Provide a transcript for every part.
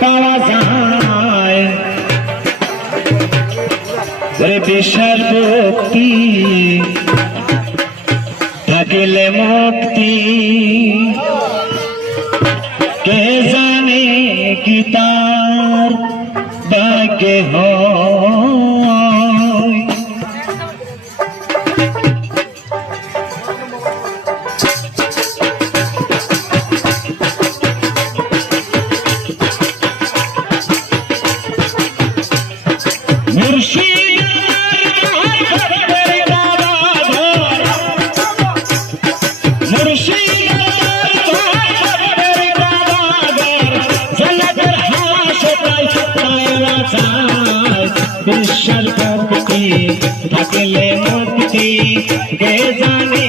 পাওয়া যায়। বিশাল ভক্তি থাকিলে মুক্তি। কে জানে কি ডাকে হয় ডাকলে মতি কে জানে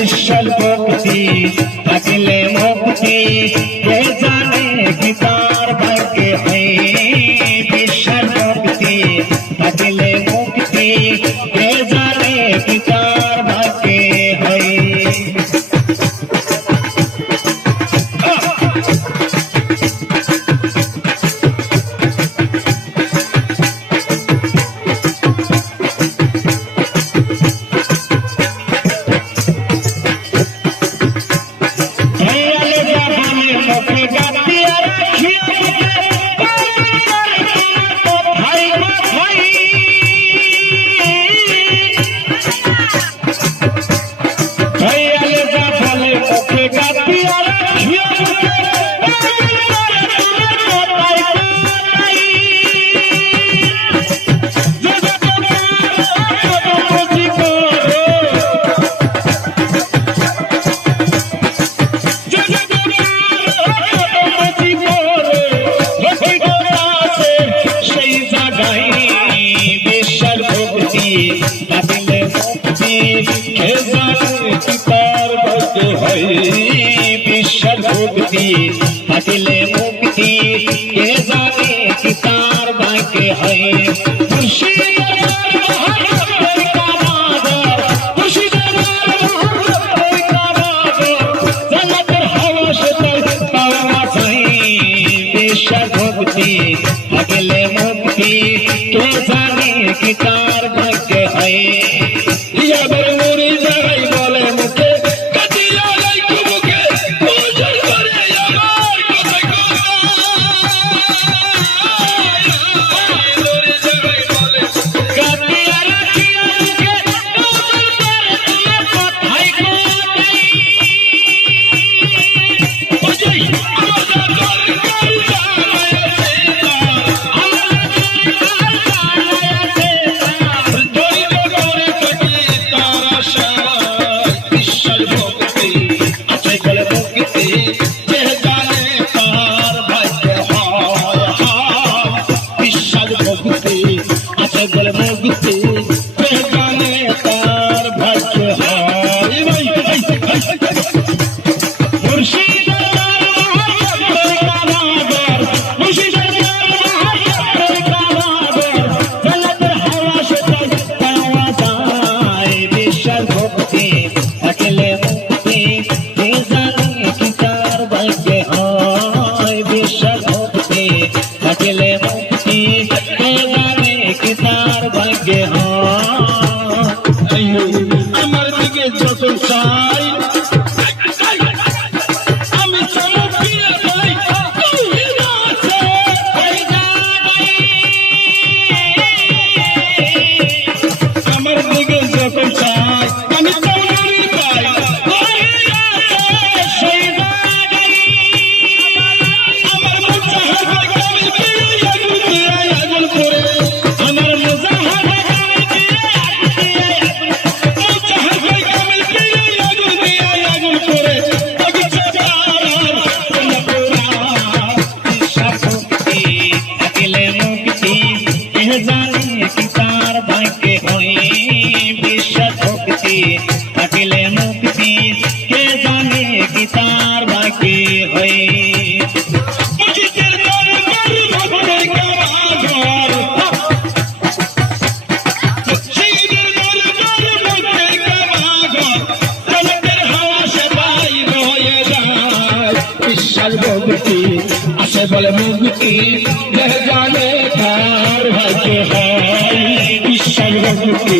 निश्चल मुक्ति अगले मुक्ति जाने गिटार भर के हैं। তার ভক্ত হই বিশ্বাস ভক্তি আসলে মুক্তি কে জানে কি তার ভাগ্য হয় খুশি ভক্তি अगले मुक्ति के जाने की कार भाग्य है দিকে আমার দিকে যত চাই सकल मुक्ति रह जाने हार भक्त है इस सर्व मुक्ति